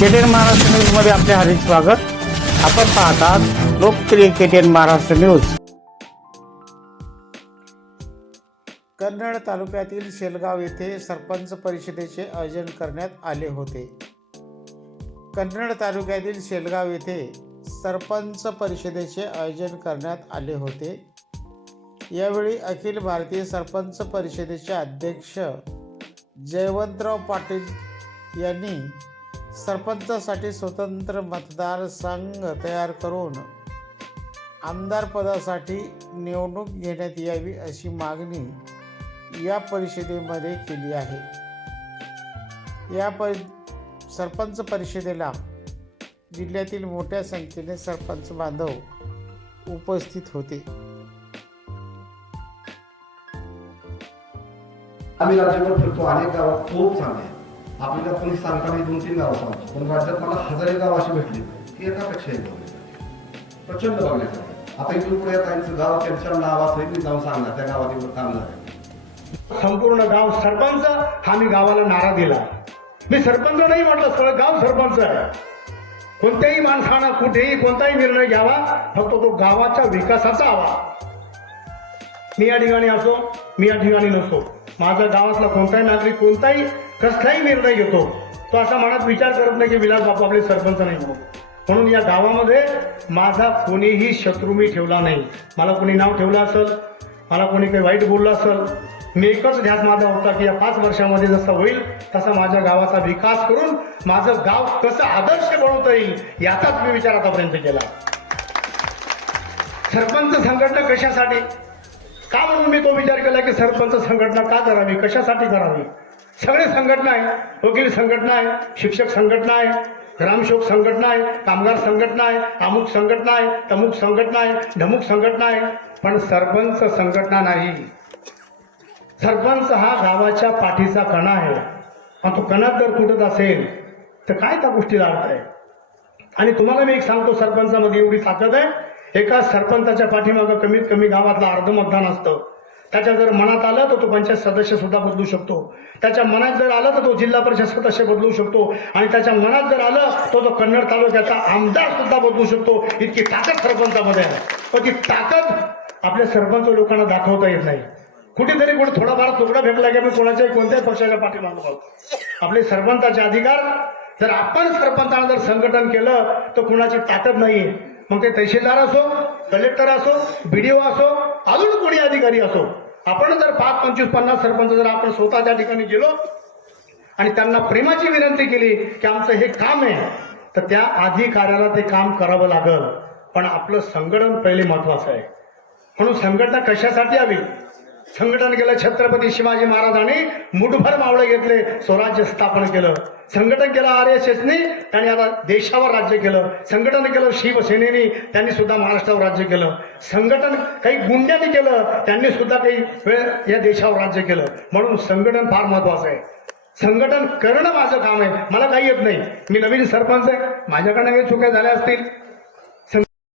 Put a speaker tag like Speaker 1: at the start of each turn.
Speaker 1: केटेन महाराष्ट्र न्यूजमध्ये आपले हार्दिक स्वागत. आपण पाहतात लोकप्रिय केटेन महाराष्ट्र न्यूज कन्नड तालुक्यातील शेलगाव येथे सरपंच परिषदेचे आयोजन करण्यात आले होते. कन्नड तालुक्यातील शेलगाव येथे सरपंच परिषदेचे आयोजन करण्यात आले होते. यावेळी अखिल भारतीय सरपंच परिषदेचे अध्यक्ष जयवंतराव पाटील यांनी सरपंचासाठी स्वतंत्र मतदारसंघ तयार करून आमदारपदासाठी निवडणूक घेण्यात यावी अशी मागणी या परिषदेमध्ये केली आहे. या परि सरपंच परिषदेला जिल्ह्यातील मोठ्या संख्येने सरपंच बांधव उपस्थित होते.
Speaker 2: आम्ही राज्यभर फिरतो. अनेक गावात खूप चांगले आहेत आपल्याला कोणी सांगताना दोन तीन गावं सांगतो पण राज्यात मला हजारे गाव अशी भेटली की एकापेक्षा एक बघण्यासाठी प्रचंड बघण्यासाठी आता इथून पुढे त्यांचं गाव त्यांच्या नावासहित मी जाऊन सांगणार त्या गावात एवढं काम झालं.
Speaker 3: संपूर्ण गाव सरपंच हा मी गावाला नारा दिला. मी सरपंच नाही म्हटलं सगळं गाव सरपंच आहे. कोणत्याही माणसानं कुठेही कोणताही निर्णय घ्यावा फक्त तो गावाच्या विकासाचा हवा. मी या ठिकाणी असो मी या ठिकाणी नसतो माझा गावातला कोणताही नागरिक कोणताही कसलाही निर्णय घेतो तो असा मनात विचार करत नाही की विलास बापू आपले सरपंच नाही म्हणून. म्हणून या गावामध्ये माझा कोणीही शत्रू मी ठेवला नाही. मला कोणी नाव ठेवलं असेल मला कोणी काही वाईट बोललं असेल मी एकच ध्यास माझा होता की या पाच वर्षामध्ये जसा होईल तसा माझ्या गावाचा विकास करून माझं गाव कसं आदर्श बनवता येईल याचाच मी विचार आतापर्यंत केला. सरपंच संघटना कशासाठी? का म्हणून मी तो विचार केला की सरपंच संघटना का करावी? कशासाठी करावी? सगळे संघटना आहे. वकील संघटना आहे. शिक्षक संघटना आहे. ग्रामशोक संघटना आहे. कामगार संघटना आहे. अमुक संघटना आहे. तमुक संघटना आहे. ढमुक संघटना आहे. पण सरपंच संघटना नाही. सरपंच हा गावाच्या पाठीचा कणा आहे. आणि तो कणात जर तुटत असेल तर काय त्या गोष्टीला अर्थ आहे? आणि तुम्हाला मी एक सांगतो सरपंचामध्ये एवढी ताकद आहे. एका सरपंचाच्या पाठीमागं कमीत कमी गावातलं अर्ध मतदान असतं. त्याच्या जर मनात आलं तर तो पंचायत सदस्य सुद्धा बदलू शकतो. त्याच्या मनात जर आलं तर तो जिल्हा परिषद सदस्य बदलू शकतो. आणि त्याच्या मनात जर आलं तर तो कन्नड तालुक्याचा आमदार सुद्धा बदलू शकतो. इतकी ताकद सरपंचामध्ये आहे. पण ती ताकद आपल्या सरपंच लोकांना दाखवता येत नाही. कुठेतरी कुठे थोडाफार तुकडा फेकला की मी कोणाच्याही कोणत्याही पक्षाच्या पाठीमागं पाहतो आपले सरपंचाचे अधिकार जर आपण सरपंचाला जर संघटन केलं तर कुणाची ताकद नाहीये. मग ते तहसीलदार असो कलेक्टर असो बीडीओ असो अजून कोणी अधिकारी असो आपण जर पाच पंचवीस पन्नास सरपंच जर आपण स्वतः त्या ठिकाणी गेलो आणि त्यांना प्रेमाची विनंती केली की आमचं हे काम आहे तर त्या अधिकाऱ्याला ते काम करावं लागल. पण आपलं संघटन पहिले महत्वाचं आहे. म्हणून संघटना कशासाठी हवी? संघटन केलं छत्रपती शिवाजी महाराजांनी मुठभर मावळे घेतले स्वराज्य स्थापन केलं. संघटन केलं आर एस एसने त्यांनी आता देशावर राज्य केलं. संघटन केलं शिवसेनेने त्यांनी सुद्धा महाराष्ट्रावर राज्य केलं. संघटन काही गुंड्यांनी केलं त्यांनी सुद्धा काही वेळ या देशावर राज्य केलं. म्हणून संघटन फार महत्वाचं आहे. संघटन करणं माझं काम आहे. मला काही येत नाही. मी नवीन सरपंच आहे. माझ्याकडनं काही चुक्या झाल्या असतील.